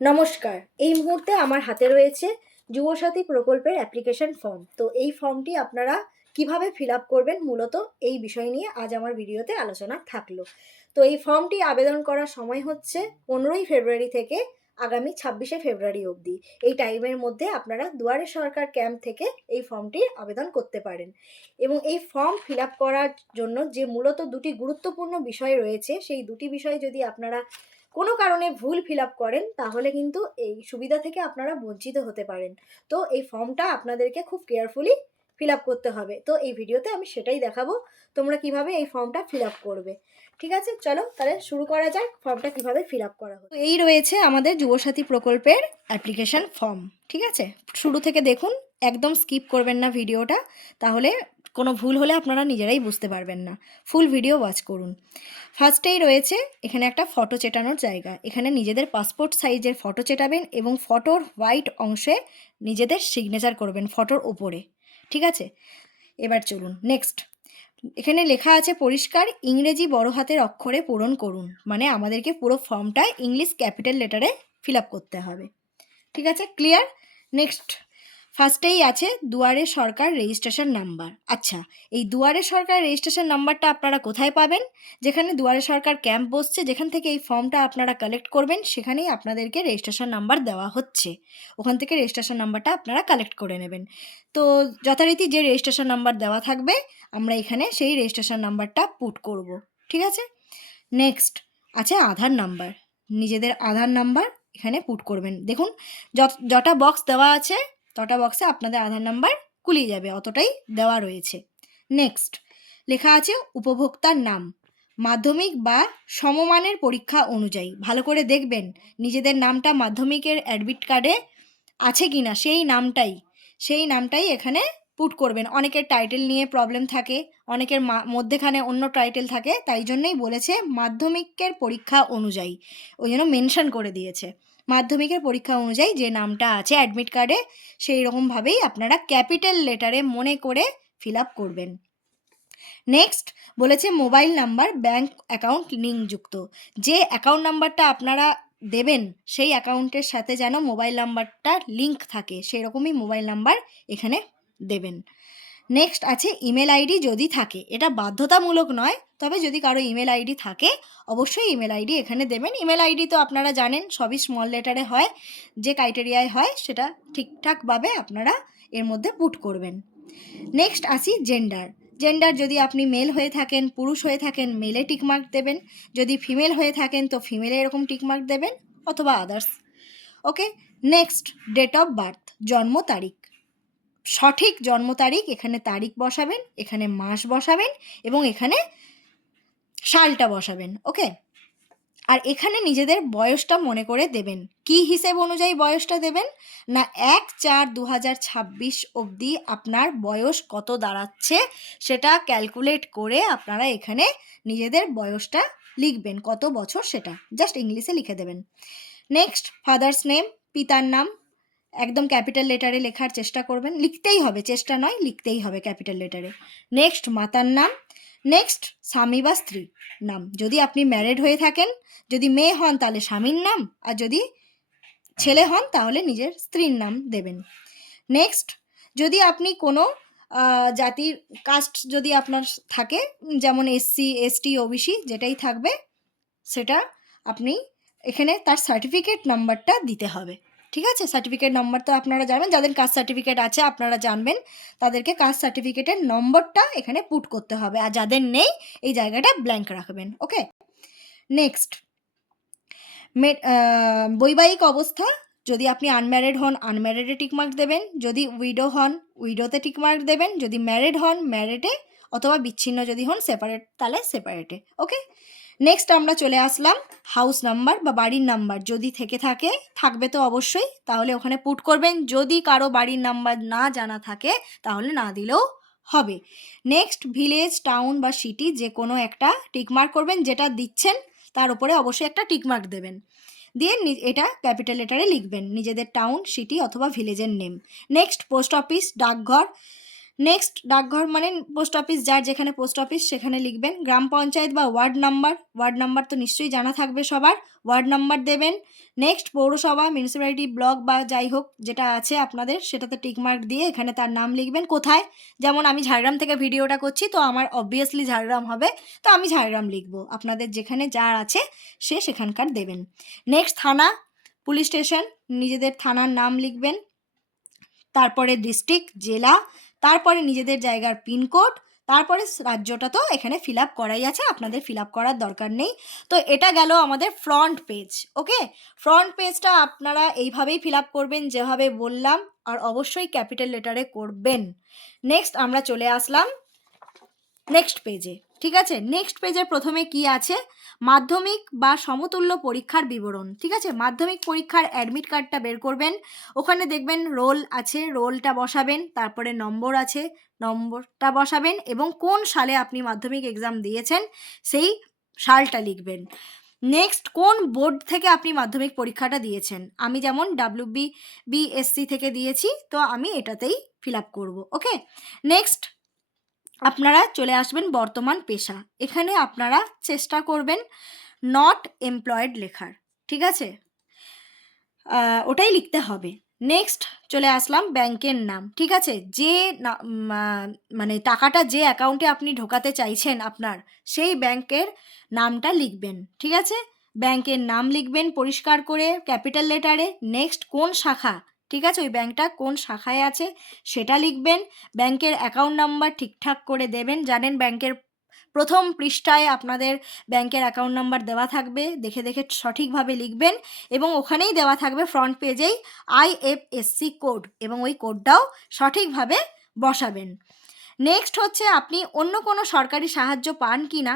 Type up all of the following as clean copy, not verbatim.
নমস্কার। এই মুহূর্তে আমার হাতে রয়েছে যুবসাথী প্রকল্পের অ্যাপ্লিকেশন ফর্ম। তো এই ফর্মটি আপনারা কিভাবে ফিল আপ করবেন মূলত এই বিষয় নিয়ে আজ আমার ভিডিওতে আলোচনা থাকলো। তো এই ফর্মটি আবেদন করার সময় হচ্ছে 15ই ফেব্রুয়ারি থেকে আগামী 26শে ফেব্রুয়ারি অবধি। এই টাইমের মধ্যে আপনারা দুয়ারে সরকার ক্যাম্প থেকে এই ফর্মটির আবেদন করতে পারেন। এবং এই ফর্ম ফিল আপ করার জন্য যে মূলত দুটি গুরুত্বপূর্ণ বিষয় রয়েছে, সেই দুটি বিষয় যদি আপনারা কোনো কারণে ভুল ফিল আপ করেন তাহলে কিন্তু এই সুবিধা থেকে আপনারা বঞ্চিত হতে পারেন। তো এই ফর্মটা আপনাদেরকে খুব কেয়ারফুলি ফিল আপ করতে হবে। তো এই ভিডিওতে আমি সেটাই দেখাবো তোমরা কিভাবে এই ফর্মটা ফিল আপ করবে। ঠিক আছে, চলো তাহলে শুরু করা যাক ফর্মটা কিভাবে ফিল আপ করা হয়। এই রয়েছে আমাদের যুবসাথী প্রকল্পের অ্যাপ্লিকেশন ফর্ম। ঠিক আছে, শুরু থেকে দেখুন, একদম স্কিপ করবেন না ভিডিওটা, তাহলে কোনো ভুল হলে আপনারা নিজেরাই বুঝতে পারবেন না। ফুল ভিডিও ওয়াচ করুন। ফার্স্টেই রয়েছে এখানে একটা ফটো চেটানোর জায়গা। এখানে নিজেদের পাসপোর্ট সাইজের ফটো চেটাবেন এবং ফটোর হোয়াইট অংশে নিজেদের সিগনেচার করবেন ফটোর ওপরে। ঠিক আছে, এবার চলুন নেক্সট। এখানে লেখা আছে পরিষ্কার ইংরেজি বড় হাতের অক্ষরে পূরণ করুন, মানে আমাদেরকে পুরো ফর্মটা ইংলিশ ক্যাপিটাল লেটারে ফিল আপ করতে হবে। ঠিক আছে, ক্লিয়ার। নেক্সট, ফার্স্টেই আছে দুয়ারে সরকার রেজিস্ট্রেশন নাম্বার। আচ্ছা, এই দুয়ারে সরকার রেজিস্ট্রেশন নাম্বারটা আপনারা কোথায় পাবেন? যেখানে দুয়ারে সরকার ক্যাম্প বসছে, যেখান থেকে এই ফর্মটা আপনারা কালেক্ট করবেন, সেখানেই আপনাদেরকে রেজিস্ট্রেশন নাম্বার দেওয়া হচ্ছে। ওখান থেকে রেজিস্ট্রেশন নাম্বারটা আপনারা কালেক্ট করে নেবেন। তো যথারীতি যে রেজিস্ট্রেশন নাম্বার দেওয়া থাকবে আমরা এখানে সেই রেজিস্ট্রেশন নাম্বারটা পুট করব। ঠিক আছে, নেক্সট আছে আধার নাম্বার। নিজেদের আধার নাম্বার এখানে পুট করবেন। দেখুন যটা বক্স দেওয়া আছে তটা বক্সে আপনাদের আধার নাম্বার কুলিয়ে যাবে, অতটাই দেওয়া রয়েছে। নেক্সট লেখা আছে উপভোক্তার নাম, মাধ্যমিক বা সমমানের পরীক্ষা অনুযায়ী। ভালো করে দেখবেন নিজেদের নামটা মাধ্যমিকের অ্যাডমিট কার্ডে আছে কি না, সেই নামটাই এখানে পুট করবেন। অনেকের টাইটেল নিয়ে প্রবলেম থাকে, অনেকের মধ্যেখানে অন্য টাইটেল থাকে, তাই জন্যই বলেছে মাধ্যমিকের পরীক্ষা অনুযায়ী, ওই জন্য মেনশন করে দিয়েছে। মাধ্যমিকের পরীক্ষা অনুযায়ী যে নামটা আছে অ্যাডমিট কার্ডে, সেই রকমভাবেই আপনারা ক্যাপিটাল লেটারে মনে করে ফিল আপ করবেন। নেক্সট বলেছে মোবাইল নাম্বার ব্যাংক অ্যাকাউন্ট লিঙ্কযুক্ত। যে অ্যাকাউন্ট নাম্বারটা আপনারা দেবেন সেই অ্যাকাউন্টের সাথে যেন মোবাইল নাম্বারটা লিঙ্ক থাকে, সেই রকমই মোবাইল নাম্বার এখানে দেবেন। নেক্সট আছে ইমেল আইডি যদি থাকে, এটা বাধ্যতামূলক নয়, তবে যদি কারো ইমেল আইডি থাকে অবশ্যই ইমেল আইডি এখানে দেবেন। ইমেল আইডি তো আপনারা জানেন সবই স্মল লেটারে হয়, যে ক্রাইটেরিয়ায় হয় সেটা ঠিকঠাকভাবে আপনারা এর মধ্যে পুট করবেন। নেক্সট আসি জেন্ডার যদি আপনি মেল হয়ে থাকেন, পুরুষ হয়ে থাকেন, মেলে টিকমার্ক দেবেন। যদি ফিমেল হয়ে থাকেন তো ফিমেলে এরকম টিকমার্ক দেবেন, অথবা others. Okay, next date of birth, জন্ম তারিখ, সঠিক জন্ম তারিখ এখানে তারিখ বসাবেন, এখানে মাস বসাবেন এবং এখানে সালটা বসাবেন। ওকে, আর এখানে নিজেদের বয়সটা মনে করে দেবেন। কি হিসেব অনুযায়ী বয়সটা দেবেন না, 1/4/2026 অবধি আপনার বয়স কত দাঁড়াচ্ছে সেটা ক্যালকুলেট করে আপনারা এখানে নিজেদের বয়সটা লিখবেন, কত বছর সেটা জাস্ট ইংলিশে লিখে দেবেন। নেক্সট ফাদার্স নেম, পিতার নাম একদম ক্যাপিটাল লেটারে লেখার চেষ্টা করবেন, লিখতেই হবে, চেষ্টা নয় লিখতেই হবে ক্যাপিটাল লেটারে। নেক্সট মাতার নাম। নেক্সট স্বামী বা স্ত্রী নাম, যদি আপনি ম্যারিড হয়ে থাকেন, যদি মেয়ে হন তাহলে স্বামীর নাম, আর যদি ছেলে হন তাহলে নিজের স্ত্রীর নাম দেবেন। নেক্সট যদি আপনি কোনো জাতির কাস্ট যদি আপনার থাকে, যেমন SC ST OBC যেটাই থাকবে সেটা আপনি এখানে তার সার্টিফিকেট নাম্বারটা দিতে হবে। ঠিক আছে, সার্টিফিকেট নাম্বার তো আপনারা জানবেন, যাদের কাস্ট সার্টিফিকেট আছে আপনারা জানবেন, তাদেরকে কাস্ট সার্টিফিকেটের নম্বরটা এখানে পুট করতে হবে, আর যাদের নেই এই জায়গাটা ব্ল্যাঙ্ক রাখবেন। ওকে, নেক্সট বৈবাহিক অবস্থা, যদি আপনি আনম্যারিড হন আনম্যারিডে টিকমার্ক দেবেন, যদি উইডো হন উইডোতে টিকমার্ক দেবেন, যদি ম্যারিড হন ম্যারিডে, অথবা বিচ্ছিন্ন যদি হন সেপারেট তাহলে সেপারেটে। ওকে, নেক্সট আমরা চলে আসলাম হাউস নাম্বার বা বাড়ির নাম্বার, যদি থেকে থাকে, থাকবে তো অবশ্যই, তাহলে ওখানে পুট করবেন। যদি কারো বাড়ির নাম্বার না জানা থাকে তাহলে না দিলেও হবে। নেক্সট ভিলেজ টাউন বা সিটি যে কোনো একটা টিকমার্ক করবেন, যেটা দিচ্ছেন তার উপরে অবশ্যই একটা টিকমার্ক দেবেন, দিয়ে এটা ক্যাপিটাল লেটারে লিখবেন নিজেদের টাউন সিটি অথবা ভিলেজের নেম। নেক্সট পোস্ট অফিস ডাকঘর, নেক্সট ডাকঘর মানে পোস্ট অফিস, যার যেখানে পোস্ট অফিস সেখানে লিখবেন। গ্রাম পঞ্চায়েত বা ওয়ার্ড নাম্বার তো নিশ্চয়ই জানা থাকবে সবার, ওয়ার্ড নাম্বার দেবেন। নেক্সট পৌরসভা, মিউনিসিপ্যালিটি, ব্লক বা যাই হোক যেটা আছে আপনাদের সেটাতে টিকমার্ক দিয়ে এখানে তার নাম লিখবেন। কোথায়, যেমন আমি ঝাড়গ্রাম থেকে ভিডিওটা করছি তো আমার অবভিয়াসলি ঝাড়গ্রাম হবে, তো আমি ঝাড়গ্রাম লিখব। আপনাদের যেখানে যার আছে সে সেখানকার দেবেন। নেক্সট থানা, পুলিশ স্টেশন, নিজেদের থানার নাম লিখবেন। তারপরে ডিস্ট্রিক্ট, জেলা, তারপরে নিজেদের জায়গার পিনকোড, তারপরে রাজ্যটা তো এখানে ফিল আপ করাই আছে, আপনাদের ফিল আপ করার দরকার নেই। তো এটা গেল আমাদের ফ্রন্ট পেজ। ওকে, ফ্রন্ট পেজটা আপনারা এইভাবেই ফিল আপ করবেন যেভাবে বললাম, আর অবশ্যই ক্যাপিটাল লেটারে করবেন। নেক্সট আমরা চলে আসলাম নেক্সট পেজে। ঠিক আছে, নেক্সট পেজের প্রথমে কি আছে, মাধ্যমিক বা সমতুল্য পরীক্ষার বিবরণ। ঠিক আছে, মাধ্যমিক পরীক্ষার অ্যাডমিট কার্ডটা বের করবেন, ওখানে দেখবেন রোল আছে, রোলটা বসাবেন, তারপরে নম্বর আছে, নম্বরটা বসাবেন, এবং কোন সালে আপনি মাধ্যমিক এক্সাম দিয়েছেন সেই সালটা লিখবেন। নেক্সট কোন বোর্ড থেকে আপনি মাধ্যমিক পরীক্ষাটা দিয়েছেন, আমি যেমন WBSC থেকে দিয়েছি তো আমি এটাতেই ফিল আপ করবো। ওকে, নেক্সট আপনারা চলে আসবেন বর্তমান পেশা, এখানে আপনারা চেষ্টা করবেন নট এমপ্লয়েড লেখার। ঠিক আছে, ওটাই লিখতে হবে। নেক্সট চলে আসলাম ব্যাংকের নাম। ঠিক আছে, যে মানে টাকাটা যে অ্যাকাউন্টে আপনি ঢোকাতে চাইছেন আপনার, সেই ব্যাংকের নামটা লিখবেন। ঠিক আছে, ব্যাংকের নাম লিখবেন পরিষ্কার করে ক্যাপিটাল লেটারে। নেক্সট কোন শাখা, ঠিক আছে, ওই ব্যাংকটা কোন শাখায় আছে সেটা লিখবেন। ব্যাংকের অ্যাকাউন্ট নাম্বার ঠিকঠাক করে দেবেন, জানেন ব্যাংকের প্রথম পৃষ্ঠায় আপনাদের ব্যাংকের অ্যাকাউন্ট নাম্বার দেওয়া থাকবে, দেখে দেখে সঠিকভাবে লিখবেন, এবং ওখানেই দেওয়া থাকবে ফ্রন্ট পেজেই IFSC কোড, এবং ওই কোডটাও সঠিকভাবে বসাবেন। নেক্সট হচ্ছে আপনি অন্য কোনো সরকারি সাহায্য পান কি না,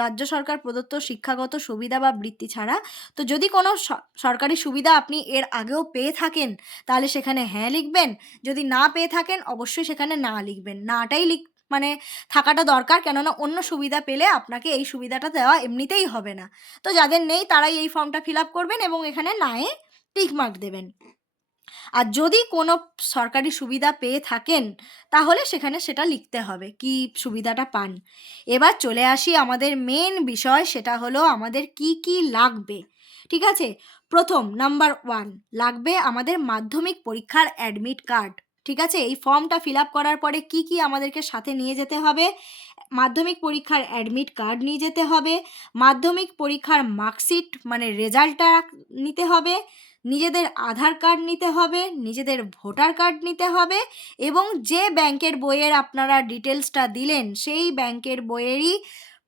রাজ্য সরকার প্রদত্ত শিক্ষাগত সুবিধা বা বৃত্তি ছাড়া। তো যদি কোনো সরকারি সুবিধা আপনি এর আগেও পেয়ে থাকেন তাহলে সেখানে হ্যাঁ লিখবেন, যদি না পেয়ে থাকেন অবশ্যই সেখানে না লিখবেন, নাটাই মানে থাকাটা দরকার, কেননা অন্য সুবিধা পেলে আপনাকে এই সুবিধাটা দেওয়া এমনিতেই হবে না। তো যাদের নেই তারাই এই ফর্মটা ফিল আপ করবেন এবং এখানে নায়ে টিকমার্ক দেবেন। আর যদি কোনো সরকারি সুবিধা পেয়ে থাকেন তাহলে সেখানে সেটা লিখতে হবে কি সুবিধাটা পান। এবার চলে আসি আমাদের মেন বিষয়, সেটা হলো আমাদের কি কি লাগবে। ঠিক আছে, প্রথম নাম্বার 1 লাগবে আমাদের মাধ্যমিক পরীক্ষার অ্যাডমিট কার্ড। ঠিক আছে, এই ফর্মটা ফিল আপ করার পরে কি কি আমাদেরকে সাথে নিয়ে যেতে হবে, মাধ্যমিক পরীক্ষার অ্যাডমিট কার্ড নিয়ে যেতে হবে, মাধ্যমিক পরীক্ষার মার্কশিট মানে রেজাল্টটা নিতে হবে, নিজেদের আধার কার্ড নিতে হবে, নিজেদের ভোটার কার্ড নিতে হবে, এবং যে ব্যাংকের বইয়ের আপনারা ডিটেলসটা দিলেন সেই ব্যাংকের বইয়েরই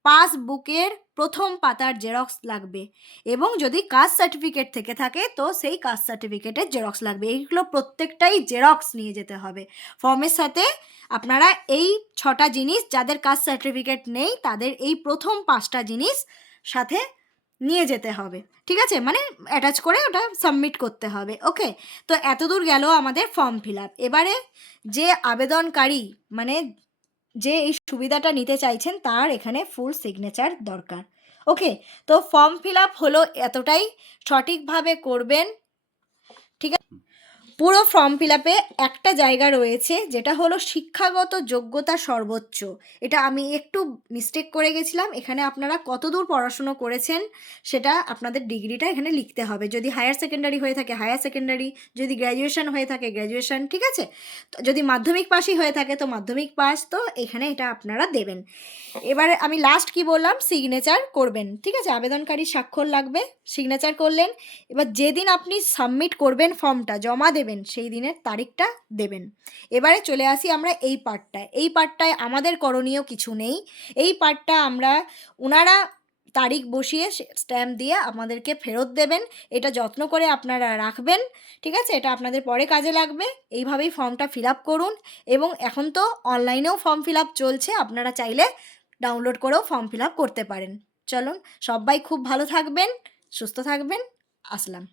পাসবুকের প্রথম পাতার জেরক্স লাগবে, এবং যদি কাস্ট সার্টিফিকেট থেকে থাকে তো সেই কাস্ট সার্টিফিকেটের জেরক্স লাগবে। এইগুলো প্রত্যেকটাই জেরক্স নিয়ে যেতে হবে ফর্মের সাথে। আপনারা এই 6টা জিনিস, যাদের কাস্ট সার্টিফিকেট নেই তাদের এই প্রথম 5টা জিনিস সাথে নিয়ে যেতে হবে। ঠিক আছে, মানে অ্যাটাচ করে ওটা সাবমিট করতে হবে। ওকে, তো এতদূর গেল আমাদের ফর্ম ফিল আপ। এবারে যে আবেদনকারী মানে যে এই সুবিধাটা নিতে চাইছেন তার এখানে ফুল সিগনেচার দরকার। ওকে, তো ফর্ম ফিল আপ হলো এতটাই, সঠিকভাবে করবেন। ঠিক আছে, পুরো ফর্ম ফিল আপে একটা জায়গা রয়েছে যেটা হলো শিক্ষাগত যোগ্যতা সর্বোচ্চ, এটা আমি একটু মিস্টেক করে গেছিলাম, এখানে আপনারা কতদূর পড়াশুনো করেছেন সেটা আপনাদের ডিগ্রিটা এখানে লিখতে হবে। যদি হায়ার সেকেন্ডারি হয়ে থাকে হায়ার সেকেন্ডারি, যদি গ্র্যাজুয়েশন হয়ে থাকে গ্র্যাজুয়েশন। ঠিক আছে, তো যদি মাধ্যমিক পাসই হয়ে থাকে তো মাধ্যমিক পাস, তো এখানে এটা আপনারা দেবেন। এবারে আমি লাস্ট কি বললাম, সিগনেচার করবেন। ঠিক আছে, আবেদনকারী স্বাক্ষর লাগবে, সিগনেচার করলেন। এবার যেদিন আপনি সাবমিট করবেন ফর্মটা জমা দেবেন সেই দিনের তারিখটা দেবেন। এবারে চলে আসি আমরা এই পার্টটায়। এই পার্টটায় আমাদের করণীয় কিছু নেই, এই পার্টটা আমরা ওনারা তারিখ বসিয়ে স্ট্যাম্প দিয়ে আমাদেরকে ফেরত দেবেন, এটা যত্ন করে আপনারা রাখবেন। ঠিক আছে, এটা আপনাদের পরে কাজে লাগবে। এইভাবেই ফর্মটা ফিল আপ করুন, এবং এখন তো অনলাইনেও ফর্ম ফিল আপ চলছে, আপনারা চাইলে ডাউনলোড করেও ফর্ম ফিল আপ করতে পারেন। চলুন, সবাই খুব ভালো থাকবেন, সুস্থ থাকবেন, আসলাম।